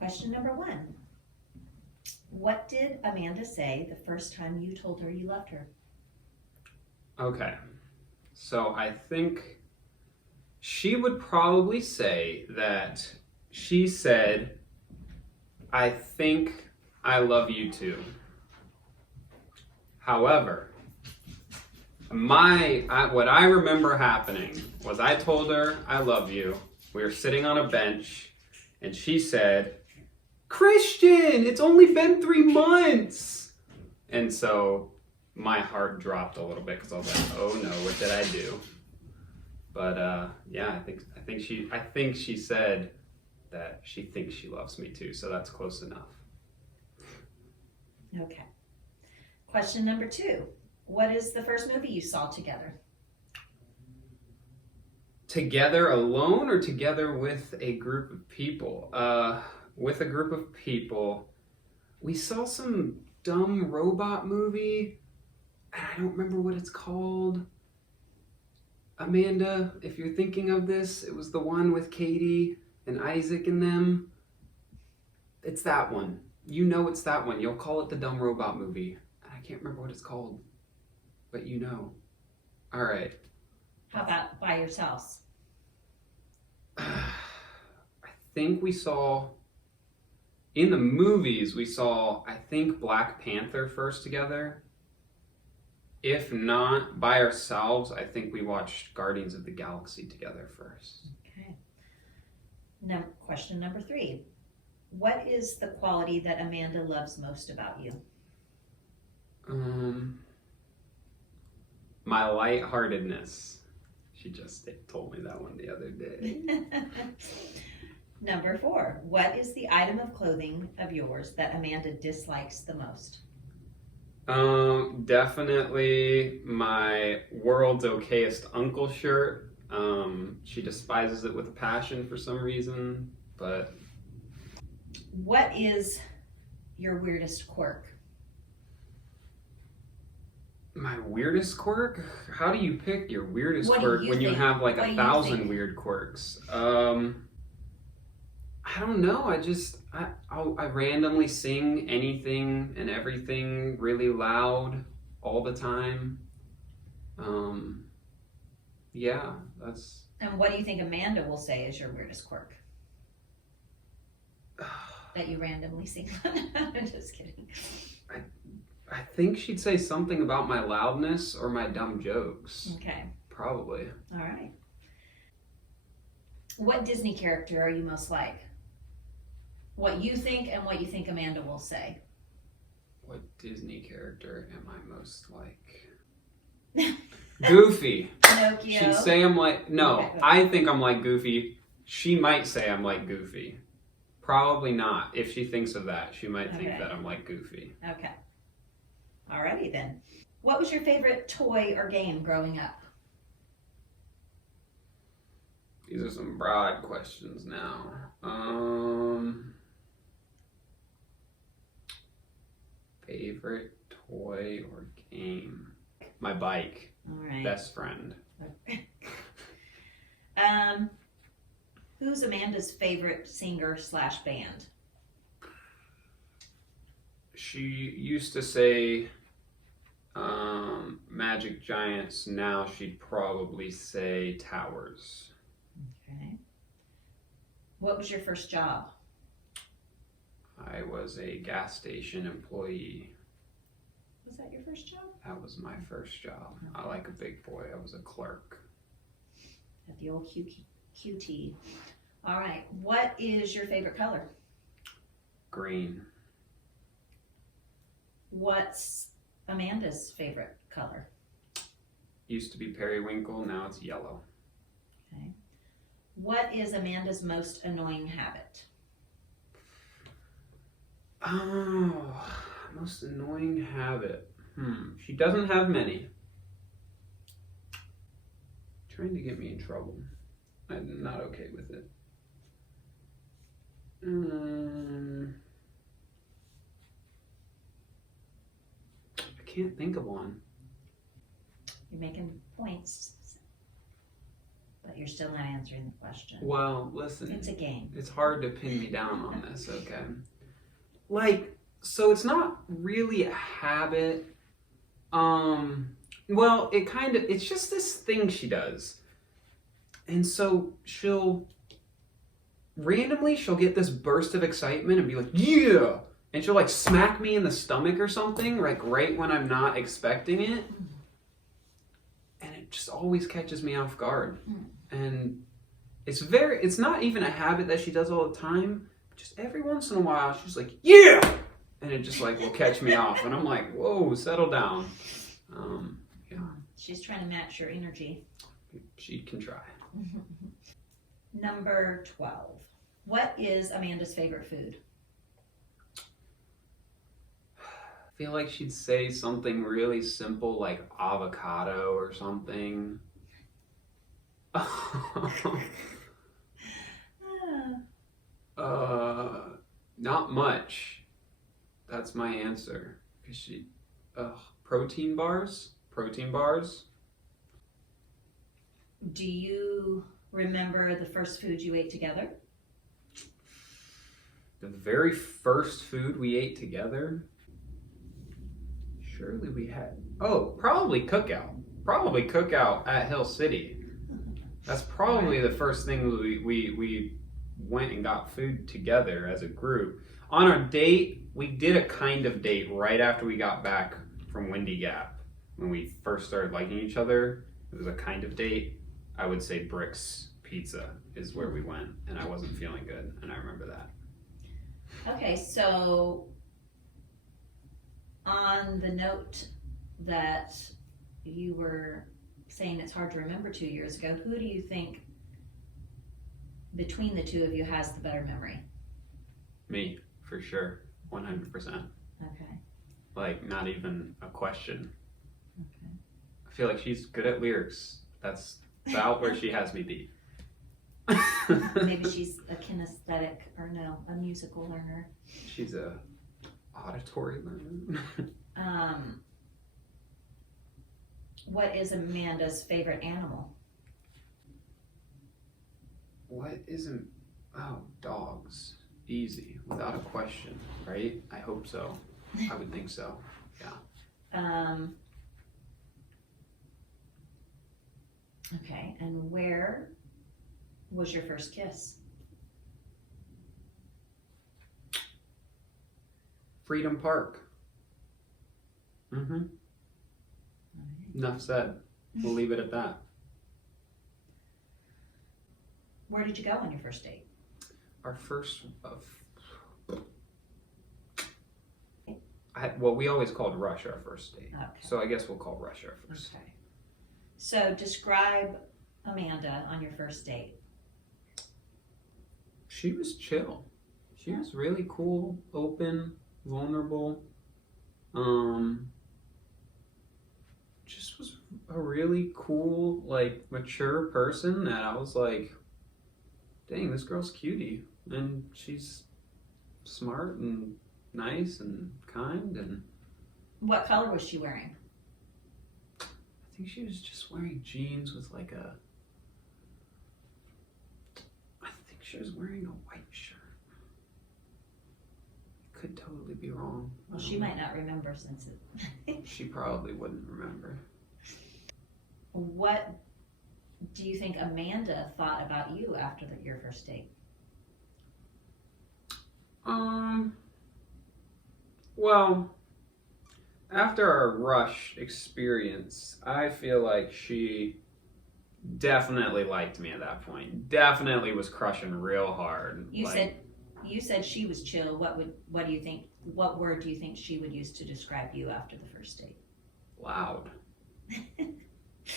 Question number 1. What did Amanda say the first time you told her you loved her? Okay, so I think she would probably say that she said, "I think I love you too." However, what I remember happening was I told her I love you. We were sitting on a bench, and she said, "Christian, it's only been 3 months." And so my heart dropped a little bit because I was like, "Oh no, what did I do?" But yeah, I think she said that she thinks she loves me too. So that's close enough. Okay. Question number 2. What is the first movie you saw together? Together alone or together with a group of people? With a group of people. We saw some dumb robot movie. And I don't remember what it's called. Amanda, if you're thinking of this, it was the one with Katie and Isaac and them. It's that one. You know it's that one. You'll call it the dumb robot movie. And I can't remember what it's called. But you know. All right. How about By Yourselves? I think we saw, in the movies, we saw, I think, Black Panther first together. If not, By Ourselves, I think we watched Guardians of the Galaxy together first. Okay. Now, question number 3. What is the quality that Amanda loves most about you? My lightheartedness. She just told me that one the other day. Number 4. What is the item of clothing of yours that Amanda dislikes the most? Definitely my world's okayest uncle shirt. She despises it with a passion for some reason, but... What is your weirdest quirk? My weirdest quirk? How do you pick your weirdest What do quirk you when you think? have like What do you 1,000 think? weird quirks? I don't know. I randomly sing anything and everything really loud all the time. Yeah, that's... And what do you think Amanda will say is your weirdest quirk? That you randomly sing. I'm just kidding. I think she'd say something about my loudness or my dumb jokes. Okay. Probably. All right. What Disney character are you most like? What you think and what you think Amanda will say. What Disney character am I most like? Goofy. Pinocchio. She'd say I'm like... No, Okay. I think I'm like Goofy. She might say I'm like Goofy. Probably not. If she thinks of that, she might think Okay. that I'm like Goofy. Okay. Alrighty then. What was your favorite toy or game growing up? These are some broad questions now. Favorite toy or game? My bike. All right. Best friend. Who's Amanda's favorite singer/band? She used to say Magic Giants. Now she'd probably say Towers. Okay. What was your first job? I was a gas station employee. Was that your first job? That was my first job. I like a big boy. I was a clerk. At the old QT. All right. What is your favorite color? Green. What's Amanda's favorite color? Used to be periwinkle, now it's yellow. Okay. What is Amanda's most annoying habit? Oh, most annoying habit. She doesn't have many. Trying to get me in trouble. I'm not okay with it. I can't think of one. You're making points. but you're still not answering the question. Well, listen. It's a game. It's hard to pin me down on this, okay? Like, so it's not really a habit. Well, it's just this thing she does. And so she'll get this burst of excitement and be like, yeah! And she'll like smack me in the stomach or something, like right when I'm not expecting it. And it just always catches me off guard. And it's not even a habit that she does all the time. Just every once in a while, she's like, yeah! And it just like will catch me off. And I'm like, whoa, settle down. Yeah. She's trying to match your energy. She can try. Number 12. What is Amanda's favorite food? I feel like she'd say something really simple like avocado or something. Not much. That's my answer. Cause protein bars? Protein bars? Do you remember the first food you ate together? The very first food we ate together? Surely we had. Oh, probably cookout. Probably cookout at Hill City. That's probably the first thing we went and got food together as a group. On our date, we did a kind of date right after we got back from Windy Gap. When we first started liking each other, it was a kind of date. I would say Brick's Pizza is where we went, and I wasn't feeling good, and I remember that. Okay, so on the note that you were saying it's hard to remember 2 years ago, who do you think between the two of you has the better memory? Me, for sure, 100%. Okay. Like, not even a question. Okay. I feel like she's good at lyrics. That's about where she has me beat. Maybe she's a kinesthetic, or no, a musical learner. She's a auditory learner. What is Amanda's favorite animal? What isn't? Oh, dogs. Easy, without a question, right? I hope so. I would think so. Yeah. Okay, and where was your first kiss? Freedom Park. Mm-hmm. Enough said. We'll leave it at that. Where did you go on your first date? Our first well, we always called Rush our first date. Okay. So I guess we'll call Rush our first. Okay. So describe Amanda on your first date. She was chill. She was really cool, open, vulnerable. Just was a really cool, like, mature person that I was like, dang, this girl's cutie. And she's smart and nice and kind. And What color was she wearing? I think she was just wearing jeans with like I think she was wearing a white shirt. Could totally be wrong. Well, she might not remember since it. She probably wouldn't remember. What do you think Amanda thought about you after your first date? Well, after our Rush experience, I feel like she definitely liked me at that point. Definitely was crushing real hard. You said she was chill. What do you think? What word do you think she would use to describe you after the first date? Loud.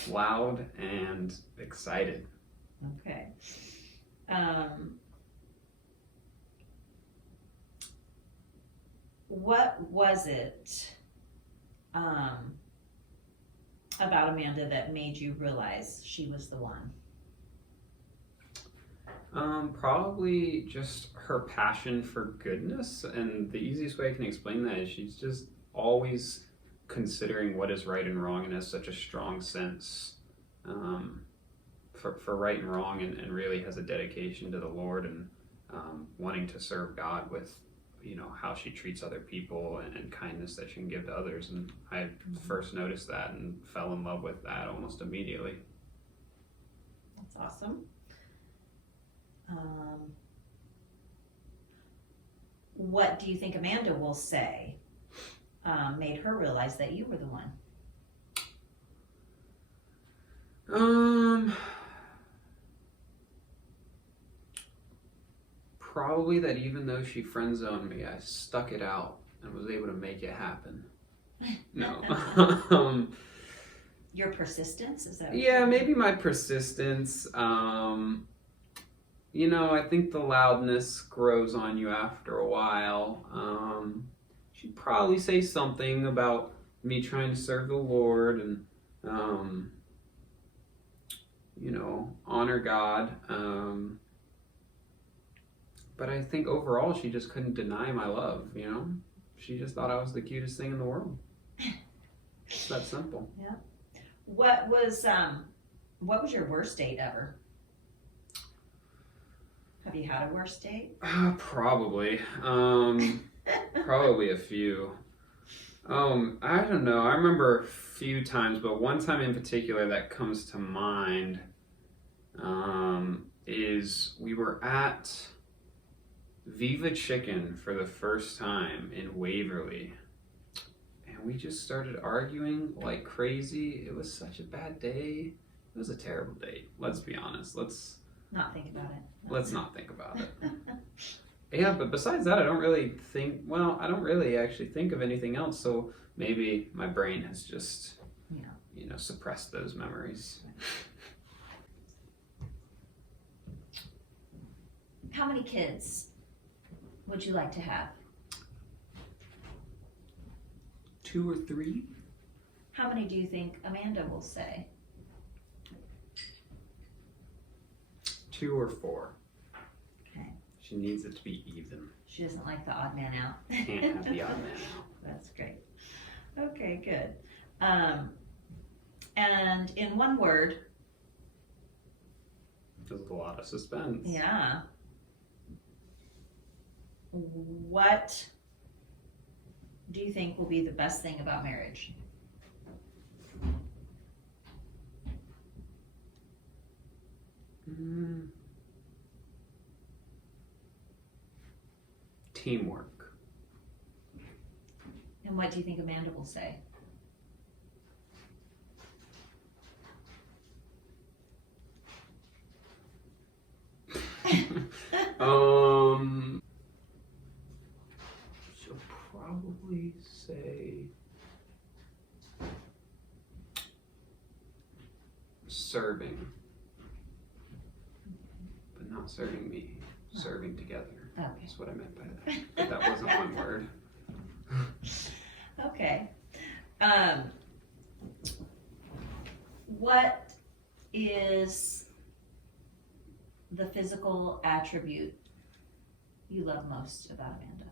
Loud and excited. Okay. What was it about Amanda that made you realize she was the one? Probably just her passion for goodness, and the easiest way I can explain that is she's just always considering what is right and wrong and has such a strong sense for right and wrong, and really has a dedication to the Lord, and wanting to serve God with, how she treats other people, and kindness that she can give to others. And I first noticed that and fell in love with that almost immediately. That's awesome. What do you think Amanda will say made her realize that you were the one? Probably that even though she friend zoned me, I stuck it out and was able to make it happen. No. Your persistence, is that? Yeah, maybe my persistence. I think the loudness grows on you after a while. She'd probably say something about me trying to serve the Lord and, honor God. But I think overall she just couldn't deny my love, She just thought I was the cutest thing in the world. It's that simple. Yeah. What was your worst date ever? Have you had a worst date? Probably. Probably a few. I don't know. I remember a few times, but one time in particular that comes to mind is we were at Viva Chicken for the first time in Waverly. And we just started arguing like crazy. It was such a bad day. It was a terrible date. Let's be honest. Let's not think about it. Let's not think about it. Yeah, but besides that, I don't really actually think of anything else. So maybe my brain has just, suppressed those memories. How many kids would you like to have? 2 or 3? How many do you think Amanda will say? 2 or 4. Okay. She needs it to be even. She doesn't like the odd man out. Can't have the odd man out. That's great. Okay, good. And in one word. There's a lot of suspense. Yeah. What do you think will be the best thing about marriage? Teamwork. And what do you think Amanda will say? She'll probably say serving, but not serving me, serving together. Okay. That's what I meant by that. But that wasn't one word. Okay. What is the physical attribute you love most about Amanda?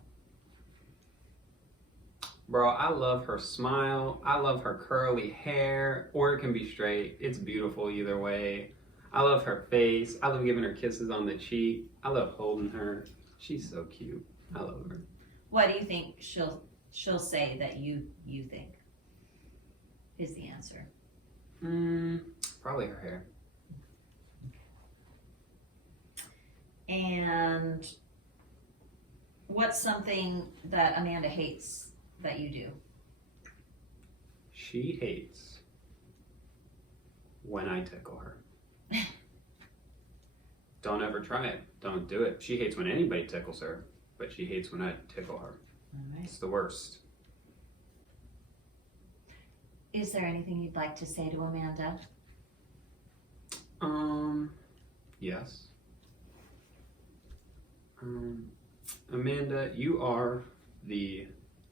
Bro, I love her smile. I love her curly hair, or it can be straight. It's beautiful either way. I love her face. I love giving her kisses on the cheek. I love holding her. She's so cute. I love her. What do you think she'll say that you think is the answer? Probably her hair. And what's something that Amanda hates that you do? She hates when I tickle her. Don't ever try it. Don't do it. She hates when anybody tickles her, but she hates when I tickle her. All right. It's the worst. Is there anything you'd like to say to Amanda? Yes. Amanda, you are the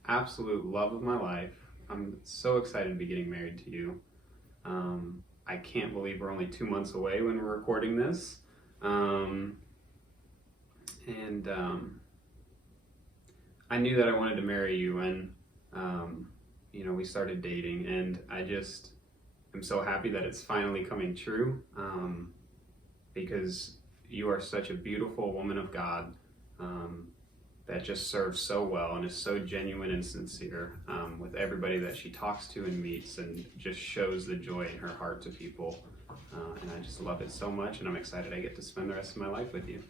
absolute love of my life. I'm so excited to be getting married to you. I can't believe we're only 2 months away when we're recording this. I knew that I wanted to marry you when, we started dating, and I just am so happy that it's finally coming true. because you are such a beautiful woman of God that just serves so well and is so genuine and sincere with everybody that she talks to and meets, and just shows the joy in her heart to people. And I just love it so much, and I'm excited I get to spend the rest of my life with you.